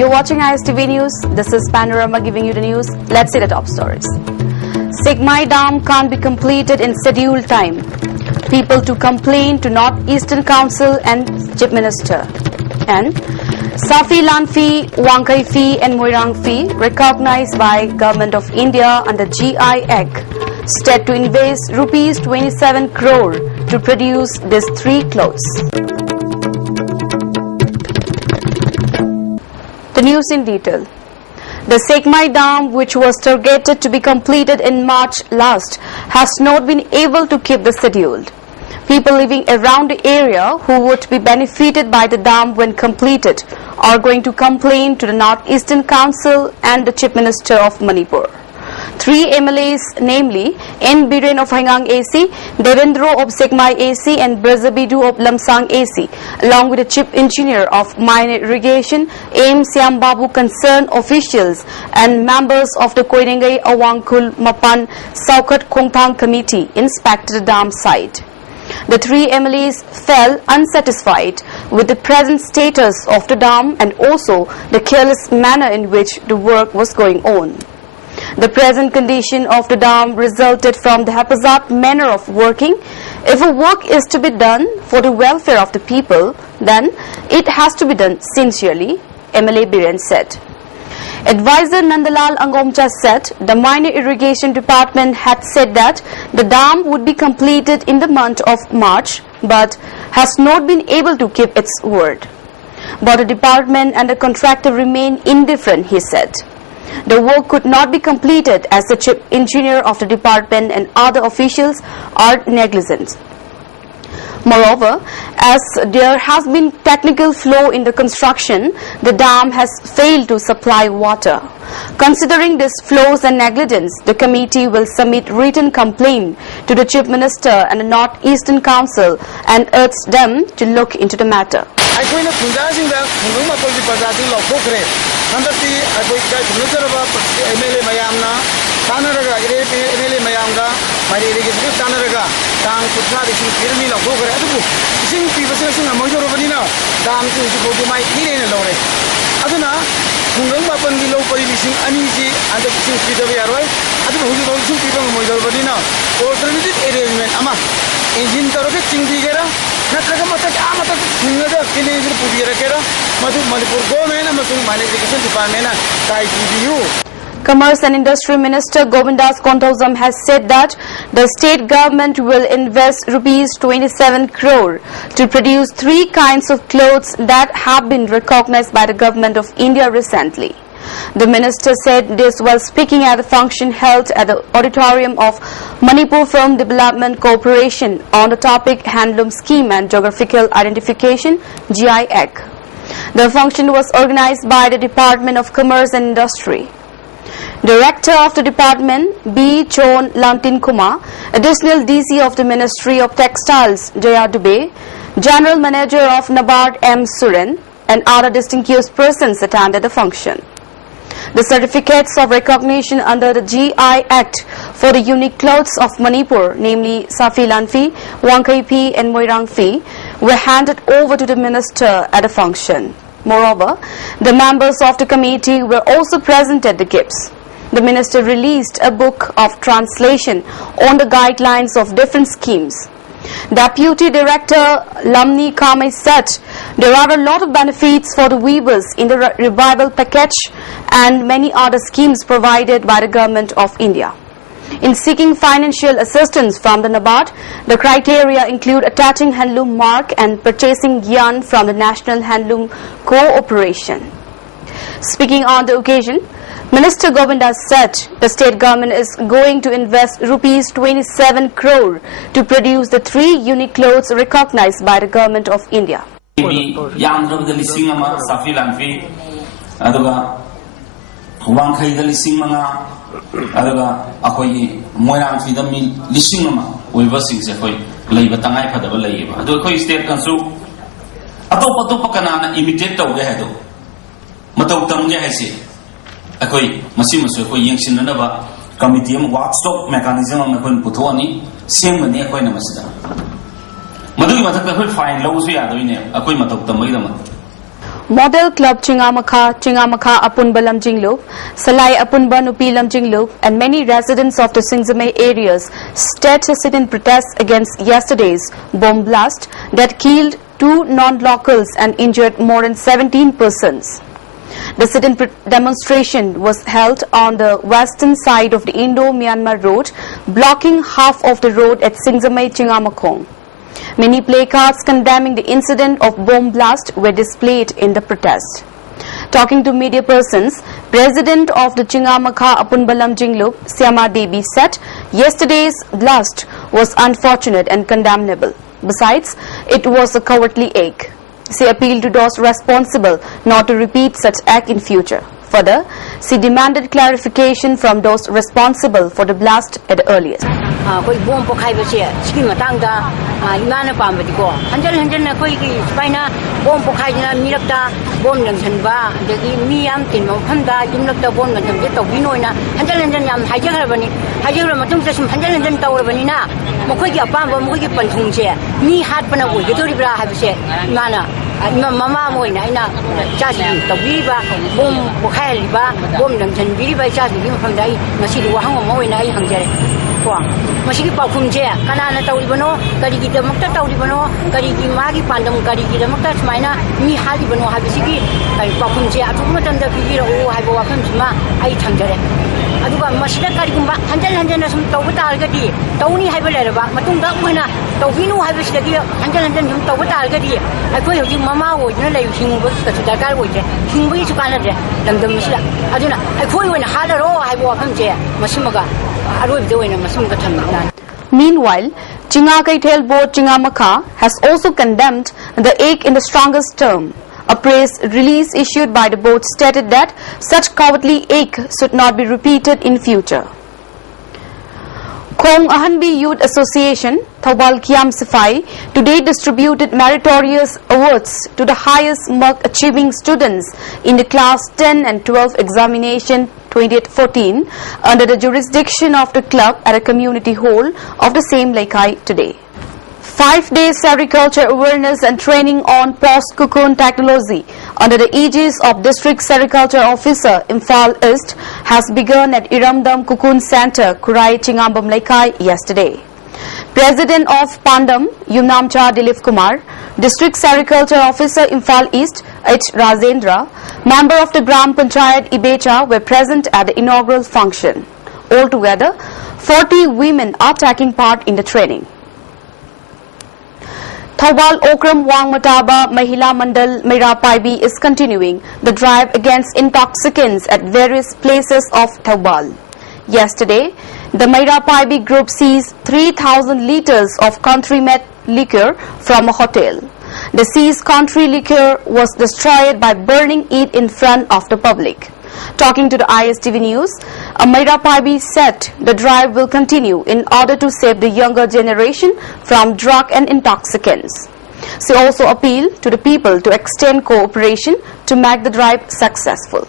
You're watching ISTV News. This is Panorama giving you the news. Let's see the top stories. Sigmai Dam can't be completed in scheduled time. People to complain to North-Eastern Council and Chief Minister. And Safi Lan fee, Wangkai fee and Moirang fee recognized by Government of India under GI Act. Set to invest rupees 27 crore to produce these 3 clothes. The news in detail. The Sigmai Dam, which was targeted to be completed in March last, has not been able to keep the schedule. People living around the area who would be benefited by the dam when completed are going to complain to the North-Eastern Council and the Chief Minister of Manipur. 3 MLAs, namely N. Biren of Hangang AC, Devendro of Sigmai AC and Brazabidu of Lamsang AC, along with the Chief Engineer of Mine Irrigation, M. Siam Babu, concerned officials and members of the Koirengai Awangkul Mapan Saukat Kongtang Committee inspected the dam site. The 3 MLAs felt unsatisfied with the present status of the dam and also the careless manner in which the work was going on. The present condition of the dam resulted from the haphazard manner of working. If a work is to be done for the welfare of the people, then it has to be done sincerely, MLA Biren said. Advisor Nandalal Angomcha said the Minor Irrigation Department had said that the dam would be completed in the month of March, but has not been able to keep its word. But the department and the contractor remain indifferent, he said. The work could not be completed as the chief engineer of the department and other officials are negligent. Moreover, as there has been technical flaw in the construction, the dam has failed to supply water. Considering these flaws and negligence, the committee will submit written complaint to the Chief Minister and the North-Eastern Council and urge them to look into the matter. Commerce and Industry Minister Govindas Kontozam has said that the state government will invest rupees 27 crore to produce 3 kinds of clothes that have been recognized by the Government of India recently. The minister said this while speaking at a function held at the auditorium of Manipur Film Development Corporation on the topic Handloom Scheme and Geographical Identification, GI Act. The function was organized by the Department of Commerce and Industry. Director of the department, B. Chon Lantin Kumar, Additional DC of the Ministry of Textiles, Jaya Dubey, General Manager of NABARD, M. Suren, and other distinguished persons attended the function. The certificates of recognition under the GI Act for the unique clothes of Manipur, namely Safi Lanfi, Wangkai P and Moirang Fi, were handed over to the minister at the function. Moreover, the members of the committee were also present at the gifts. The minister released a book of translation on the guidelines of different schemes. Deputy Director Lamni Kamai said there are a lot of benefits for the weavers in the revival package and many other schemes provided by the Government of India. In seeking financial assistance from the NABARD, the criteria include attaching handloom mark and purchasing yarn from the National Handloom Cooperation. Speaking on the occasion, Minister Govindas said the state government is going to invest rupees 27 crore to produce the 3 unique clothes recognized by the Government of India. atop kanana imitate tawge hado matau tamge haisi akoi masimasu ko yengsinna ba committee am watchdog mechanism am ko puthoni semani akoi namasida madugi mathakta koi fine lawsu yadoine akoi matau tamai dama. Model Club Chingamakha Apunbalam Jinglup, Salai Apunba Nupilam Jinglup, and many residents of the Singzame areas stayed to sit in protest against yesterday's bomb blast that killed 2 non-locals and injured more than 17 persons. The sit-in demonstration was held on the western side of the Indo-Myanmar road, blocking half of the road at Singzame Chingamakong. Many placards condemning the incident of bomb blast were displayed in the protest. Talking to media persons, President of the Chingamakha Apunbalam Jinglup, Syama Devi, said yesterday's blast was unfortunate and condemnable. Besides, it was a cowardly act. She appealed to those responsible not to repeat such act in future. Further, she demanded clarification from those responsible for the blast at the earliest. Bomb pokhaibache siki matangda imana pambadiko hanjal koi ki spaina bomb pokhaina mirakta bomb langsanba degi mi yam tinmo phamda imlakta bomb langsan je tawbinoina hanjal yam hajagra matung se sum hanjal tawrabani na mokoi ki apamba mokoi ki panthungche mi hatpana wo yedoribra habise imana mama moina ina chaji tawbiba bomb pokhailiba bomb langsan biriba chaji bi phamda ai ngasi wa hang moina ai hangjare masih paukumje kanana taulibano karigi damakta taulibano karigi magi pandam karigi damakta smaina mi halibano habisigi kari paukumje atuma tanda bibiro haibo wafam sima ai thangjare aduga masida karigumba hanjal sum tawbata algadi tawni haibaleraba matungda moina tawbinu habisidagi hanjal sum tawbata algadi akoi hoji mama woina lay hingbu ka dakar woje hingbu su kanade damdam masida aduna akoi woina halaro haibo wafamje masimaga. Meanwhile, Chingakai Board Chingamakha has also condemned the act in the strongest term. A press release issued by the board stated that such cowardly act should not be repeated in future. Khong Ahanbi Youth Association, Thawbal Kiam Sifai, today distributed meritorious awards to the highest mark achieving students in the class 10 and 12 examination 2014 under the jurisdiction of the club at a community hall of the same Laikai today. 5-day sericulture awareness and training on post-cocoon technology under the aegis of District Sericulture Officer Imphal East has begun at Iramdam Cocoon Center, Kurai Chingambam Laikai yesterday. President of Pandam, Yumnamcha Dilip Kumar, District Sericulture Officer Imphal East, H. Rajendra, member of the Gram Panchayat Ibecha were present at the inaugural function. Altogether, 40 women are taking part in the training. Thawbal Okram Wangmataba Mahila Mandal Meirapaibi is continuing the drive against intoxicants at various places of Thawbal. Yesterday, the Meirapaibi group seized 3,000 liters of country-made liquor from a hotel. The seized country liquor was destroyed by burning it in front of the public. Talking to the ISTV News, Meirapaibi said the drive will continue in order to save the younger generation from drug and intoxicants. She also appealed to the people to extend cooperation to make the drive successful.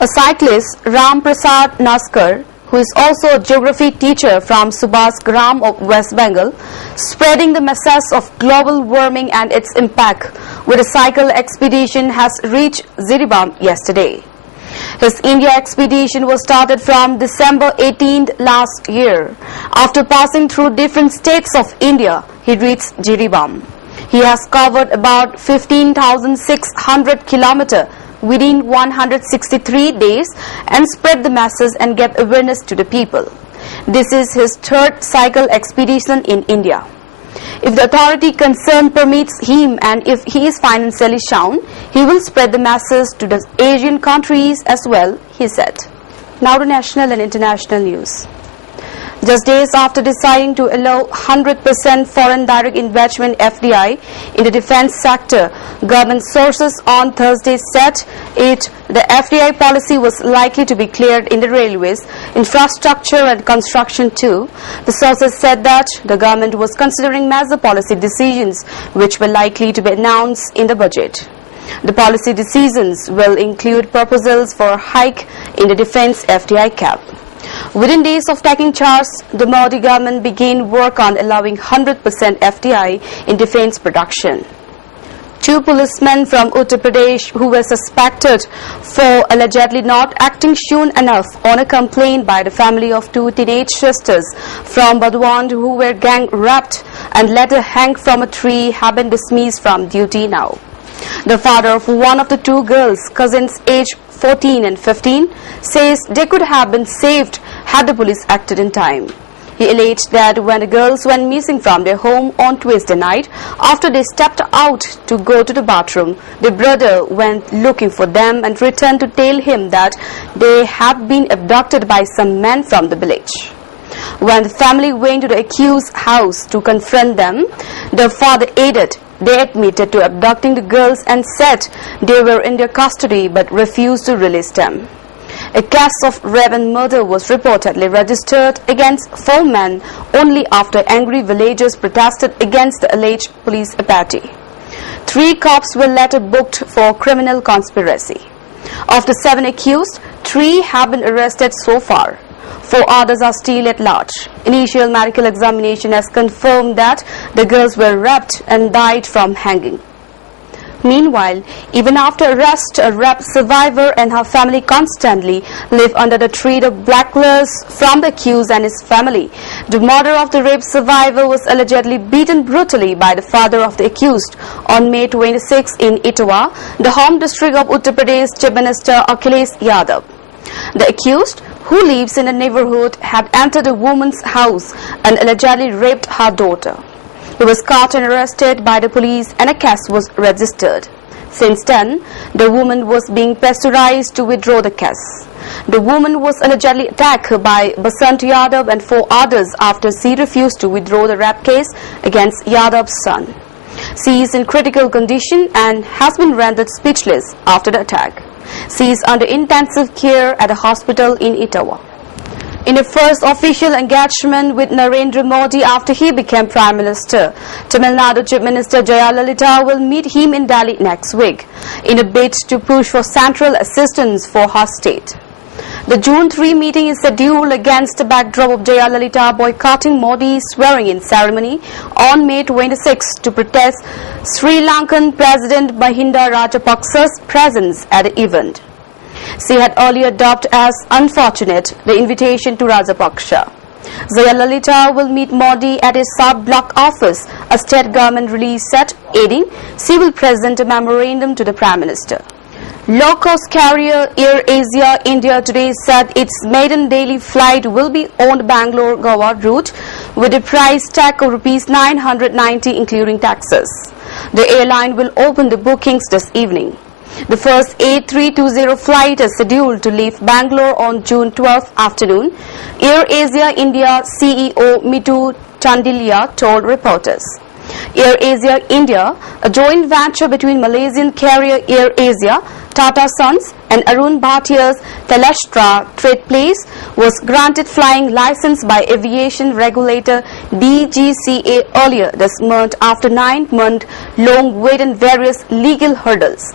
A cyclist, Ram Prasad Naskar, who is also a geography teacher from Subhas Gram of West Bengal, spreading the message of global warming and its impact with a cycle expedition has reached Jiribam yesterday. His India expedition was started from December 18th last year. After passing through different states of India, he reached Jiribam. He has covered about 15,600 kilometers within 163 days and spread the masses and gave awareness to the people. This is his third cycle expedition in India. If the authority concerned permits him and if he is financially sound, he will spread the masses to the Asian countries as well, he said. Now to national and international news. Just days after deciding to allow 100% foreign direct investment (FDI) in the defence sector, government sources on Thursday said the FDI policy was likely to be cleared in the railways, infrastructure and construction too. The sources said that the government was considering major policy decisions which were likely to be announced in the budget. The policy decisions will include proposals for a hike in the defence FDI cap. Within days of taking charge, the Modi government began work on allowing 100% FDI in defence production. 2 policemen from Uttar Pradesh who were suspected for allegedly not acting soon enough on a complaint by the family of 2 teenage sisters from Burdwan who were gang raped and later hanged from a tree have been dismissed from duty now. The father of one of the 2 girls, cousins aged 14 and 15, says they could have been saved had the police acted in time. He alleged that when the girls went missing from their home on Tuesday night, after they stepped out to go to the bathroom, their brother went looking for them and returned to tell him that they had been abducted by some men from the village. When the family went to the accused's house to confront them, the father added they admitted to abducting the girls and said they were in their custody but refused to release them. A case of rape and murder was reportedly registered against 4 men only after angry villagers protested against the alleged police apathy. 3 cops were later booked for criminal conspiracy. Of the 7 accused, 3 have been arrested so far. 4 others are still at large. Initial medical examination has confirmed that the girls were raped and died from hanging. Meanwhile, even after arrest, a rape survivor and her family constantly live under the threat of blacklists from the accused and his family. The mother of the rape survivor was allegedly beaten brutally by the father of the accused on May 26 in Etawah, the home district of Uttar Pradesh Chief Minister Akhilesh Yadav. The accused, who lives in the neighborhood, had entered a woman's house and allegedly raped her daughter. He was caught and arrested by the police and a case was registered. Since then, the woman was being pressurized to withdraw the case. The woman was allegedly attacked by Basant Yadav and 4 others after she refused to withdraw the rape case against Yadav's son. She is in critical condition and has been rendered speechless after the attack. She is under intensive care at a hospital in Etawah. In a first official engagement with Narendra Modi after he became Prime Minister, Tamil Nadu Chief Minister Jayalalitha will meet him in Delhi next week in a bid to push for central assistance for her state. The June 3 meeting is scheduled against the backdrop of Jayalalitha boycotting Modi's swearing-in ceremony on May 26 to protest Sri Lankan President Mahinda Rajapaksa's presence at the event. She had earlier dubbed as unfortunate the invitation to Rajapaksa. Jayalalitha will meet Modi at his South Block office, a state government release said, adding she will present a memorandum to the Prime Minister. Low-cost carrier Air Asia India today said its maiden daily flight will be on Bangalore-Goa route with a price tag of Rs 990 including taxes. The airline will open the bookings this evening. The first A320 flight is scheduled to leave Bangalore on June 12 afternoon, Air Asia India CEO Mitu Chandilia told reporters. Air Asia India, a joint venture between Malaysian carrier Air Asia, Tata Sons and Arun Bhatia's Telestra Trade Place, was granted flying license by aviation regulator DGCA earlier this month after 9-month long wait and various legal hurdles.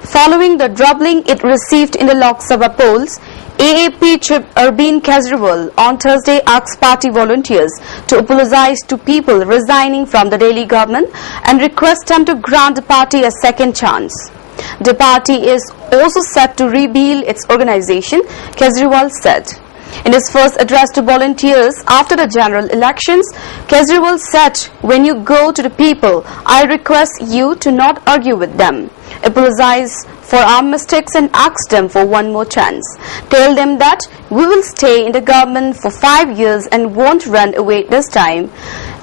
Following the drubbing it received in the Lok Sabha polls, AAP Chief Arvind Kejriwal on Thursday asked party volunteers to apologize to people resigning from the Delhi government and request them to grant the party a second chance. The party is also set to rebuild its organization, Kejriwal said. In his first address to volunteers after the general elections, Kejriwal said, "When you go to the people, I request you to not argue with them. Apologize for our mistakes and ask them for one more chance. Tell them that we will stay in the government for 5 years and won't run away this time."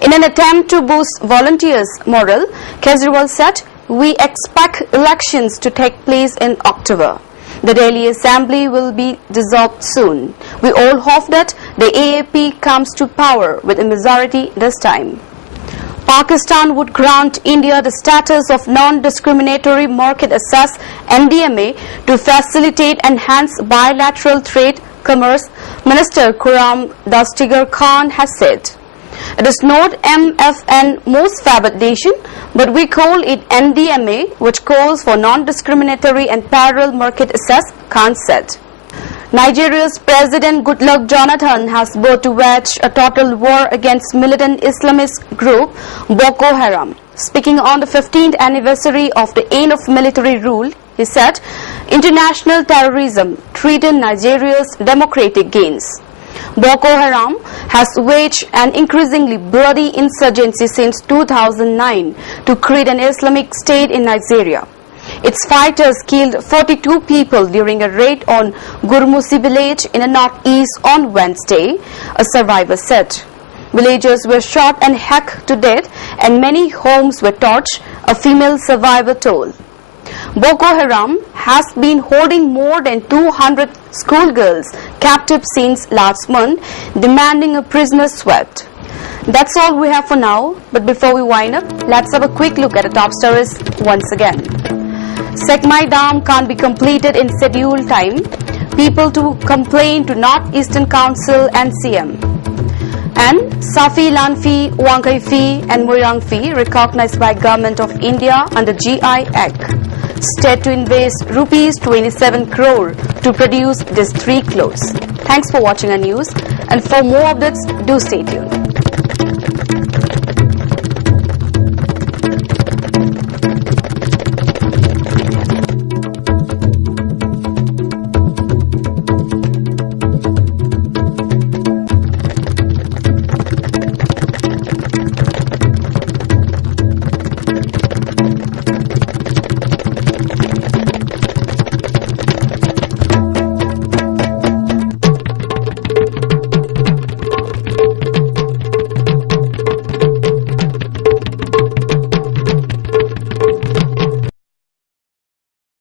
In an attempt to boost volunteers' morale, Kejriwal said, "We expect elections to take place in October. The Delhi Assembly will be dissolved soon. We all hope that the AAP comes to power with a majority this time. Pakistan would grant India the status of non-discriminatory market access (NDMA) to facilitate enhanced bilateral trade commerce, Minister Khurram Dastigar Khan has said. It is not MFN most favored nation, but we call it NDMA, which calls for non-discriminatory and parallel market access, Khan said. Nigeria's President Goodluck Jonathan has vowed to wage a total war against militant Islamist group Boko Haram. Speaking on the 15th anniversary of the end of military rule, he said, international terrorism threatened Nigeria's democratic gains. Boko Haram has waged an increasingly bloody insurgency since 2009 to create an Islamic state in Nigeria. Its fighters killed 42 people during a raid on Gurmusi village in the northeast on Wednesday, a survivor said. Villagers were shot and hacked to death and many homes were torched, a female survivor told. Boko Haram has been holding more than 200 schoolgirls captive since last month, demanding a prisoner swept. That's all we have for now, but before we wind up, let's have a quick look at the top stories once again. Sekmai Dam can't be completed in scheduled time. People to complain to North Eastern Council and CM. And Safi Lanfi, Wangkai Fee and Moirang Fee recognized by Government of India under GI Act. State to invest rupees 27 crore to produce these 3 clothes. Thanks for watching our news, and for more updates, do stay tuned.